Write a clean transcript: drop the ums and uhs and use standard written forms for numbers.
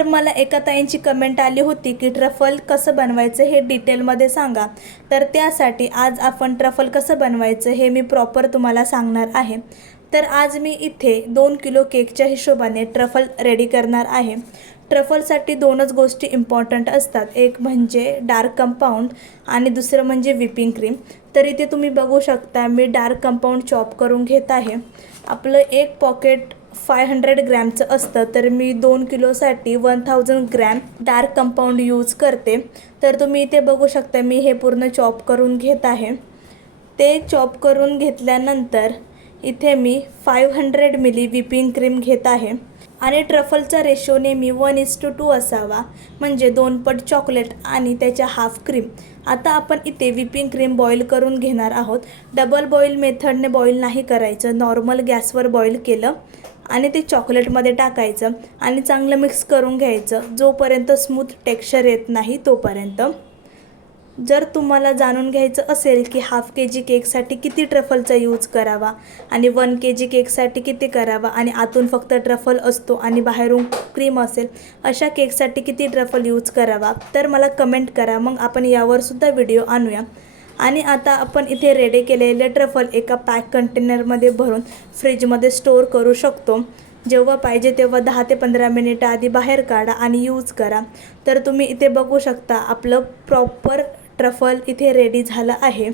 तर मला एका ताईंची कमेंट आली होती की ट्रफल कसं बनवायचं हे डिटेलमध्ये सांगा। तर त्यासाठी आज आपण ट्रफल कसं बनवायचं हे मी प्रॉपर तुम्हाला सांगणार आहे। तर आज मी इथे 2 किलो केकच्या हिशोबाने ट्रफल रेडी करणार आहे। ट्रफलसाठी दोनच गोष्टी इम्पॉर्टंट असतात, एक म्हणजे डार्क कंपाऊंड आणि दुसरं म्हणजे व्हिपिंग क्रीम। तर इथे तुम्ही बघू शकता मी डार्क कंपाऊंड चॉप करून घेत आहे। आपलं एक पॉकेट 500 ग्रॅमचं असतं, तर मी 2 किलोसाठी 1000 ग्रॅम डार्क कंपाऊंड यूज करते। तर तुम्ही इथे बघू शकता मी हे पूर्ण चॉप करून घेत आहे। ते चॉप करून घेतल्यानंतर इथे मी 500 मिली व्हिपिंग क्रीम घेत आहे आणि ट्रफलचा रेशो नेहमी 1:2 असावा, म्हणजे 2 पट चॉकलेट आणि त्याच्या हाफ क्रीम। आता आपण इथे व्हिपिंग क्रीम बॉईल करून घेणार आहोत। डबल बॉईल मेथडने बॉईल नाही करायचं, नॉर्मल गॅसवर बॉईल केलं आणि ते चॉकलेटमध्ये टाकायचं आणि चांगलं मिक्स करून घ्यायचं जोपर्यंत स्मूथ टेक्स्चर येत नाही तोपर्यंत। जर तुम्हाला जाणून घ्यायचं असेल की हाफ केजी केकसाठी किती ट्रफलचा यूज करावा आणि 1 केजी केकसाठी किती करावा आणि आतून फक्त ट्रफल असतो आणि बाहेरून क्रीम असेल, अशा केकसाठी किती ट्रफल यूज करावा, तर मला कमेंट करा, मग आपण यावर सुद्धा व्हिडिओ आणूया। आणि आता आपण इथे रेडी केलेले ट्रफल एका पॅक कंटेनरमध्ये भरून फ्रीजमध्ये स्टोर करू शकतो। जेव्हा पाहिजे तेव्हा 10 ते 15 मिनिटं आधी बाहेर काढा आणि यूज करा। तर तुम्ही इथे बघू शकता आपलं प्रॉपर ट्रफल इथे रेडी झालं आहे।